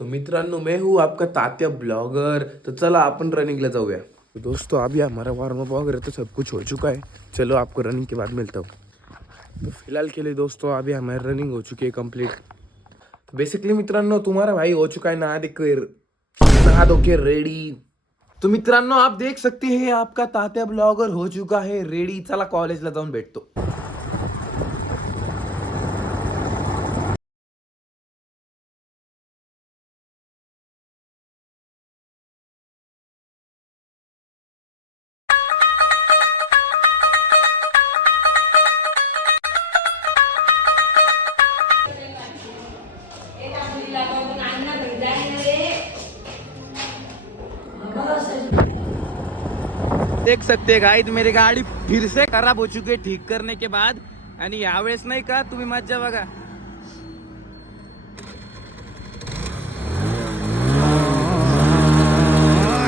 तो मित्रांनो मैं हूँ आपका तात्या ब्लॉगर। तो चला अपन रनिंगला जाऊया। तो दोस्तों अभी हमारा वार्म अप वगैरह तो सब कुछ हो चुका है। चलो आपको रनिंग के बाद मिलता हूँ। तो फिलहाल के लिए दोस्तों अभी हमारी रनिंग हो चुकी है कंप्लीट। तो बेसिकली मित्रांनो तुम्हारा भाई हो चुका है नहा धो के रेडी। तो मित्रांनो आप देख सकते हैं आपका तात्या ब्लॉगर हो चुका है रेडी। चला कॉलेजला जाऊन भेटतो। देख सकते हैं गाइस मेरी गाड़ी फिर से खराब हो चुकी है ठीक करने के बाद। आणि यावेळेस नाही का तुम्ही मज्जा बघा।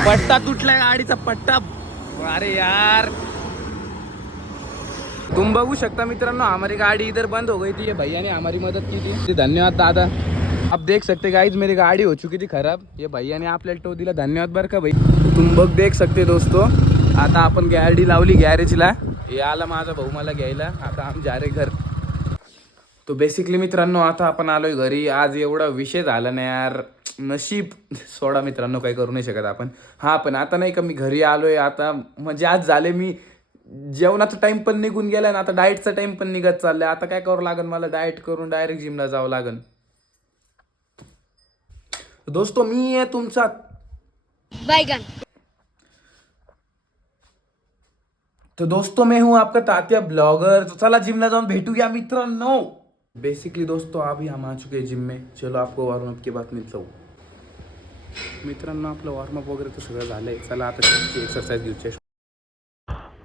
पट्टा तुटलाय गाडीचा पट्टा। अरे यार तुम बघू शकता मित्रांनो हमारी गाड़ी इधर बंद हो गई थी। ये भैया ने हमारी मदद की थी, धन्यवाद दादा। आप देख सकते गाइस मेरी गाड़ी हो चुकी थी खराब। ये भैया ने आपल्याला टो दिला, धन्यवाद बर का भाई। तुम बघ देख सकते दोस्तों आता आपण गाडी लावली गॅरेजला। हे आला माझा भाऊ मला घ्यायला। आता आम्ही जा रे घर। तो बेसिकली मित्रांनो आता आपण आलोय घरी। आज एवढा विषय झाला ना यार, नशीब सोडा मित्रांनो, काही करू नाही शकत आपण। हा पण आता नाही का मी घरी आलोय आता, म्हणजे आज झाले मी जेवणाचा टाइम पण निघून गेला ना, आता डाएटचा टाइम पण निघत चाललाय। आता काय करावं लागेल मला, डाएट करून डायरेक्ट जिमला जावं लागेल। दोस्तों मी आहे तुमचा बैगन। तो दोस्तों मैं हूं आपका तात्या ब्लॉगर। तो चला जिमला जाऊन भेटूया मित्रांनो। बेसिकली दोस्तों अभी हम आ चुके हैं जिम में। चलो आपको वार्म अप के बाद मिलता हूँ। मित्रांनो आपलं वार्म अप वगैरह तो सगळं झालंय। चला आता एक्सरसाइज घेऊ। चेस्ट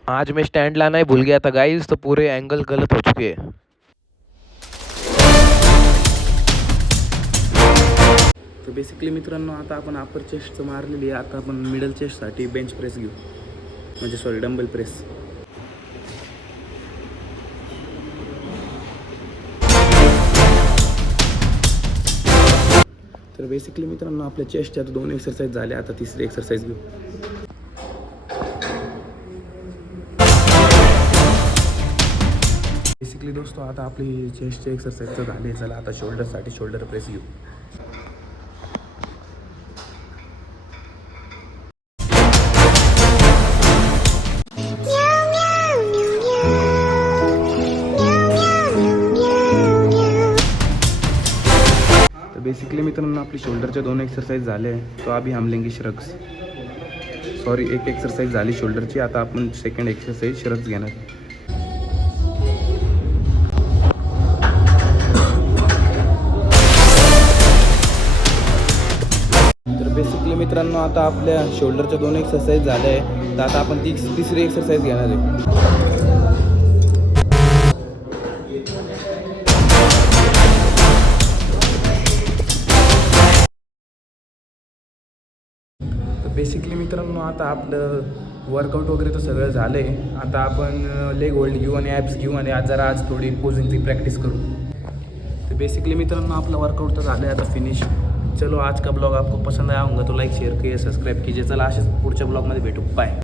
आज मैं स्टैंड लाना ही भूल गया था गाइस, तो पूरे एंगल गलत हो चुके हैं। तो बेसिकली मित्रांनो आता आपण अपर चेस्टचं मारलेली आहे। आता आपण मिडल चेस्टसाठी बेंच प्रेस घेऊ, म्हणजे सॉरी डंबल प्रेस। तर बेसिकली मित्रांनो आपल्या चेस्टच्या 2 एक्सरसाइज झाल्या। आता तिसरी एक्सरसाइज घेऊ। बेसिकली दोस्तों आता आपली चेस्टचे एक्सरसाइज तर झाले। चला आता शोल्डरसाठी शोल्डर प्रेस घेऊ। तो बेसिकली मित्रांनो आपली शोल्डरच्या 2 एक्सरसाइज झाले। तो अभी हम लेंगे श्रग्स। सॉरी एक एक्सरसाइज झाली शोल्डरची। आता आपण सेकंड एक्सरसाइज श्रग्स घेणार। तर बेसिकली मित्रांनो आता आपल्या शोल्डरच्या 2 एक्सरसाइज झाल्या आहे। तर आता आपण तिसरी एक्सरसाइज घेणार आहे। बेसिकली मित्रांनो आता आपलं वर्कआउट वगैरे तर सगळं झालं आहे। आता आपण लेग होल्ड घेऊ आणि ॲप्स घेऊ आणि आज थोडी पोजिंगची प्रॅक्टिस करू। तो बेसिकली मित्रांनो आपला वर्कआउट तो झाला है आता फिनिश। चलो आज का ब्लॉग आपको पसंद आया होगा तो लाइक शेयर कीजिए, सब्सक्राइब कीजिए। चला असेच पुढच्या ब्लॉगमध्ये भेटू। बाय।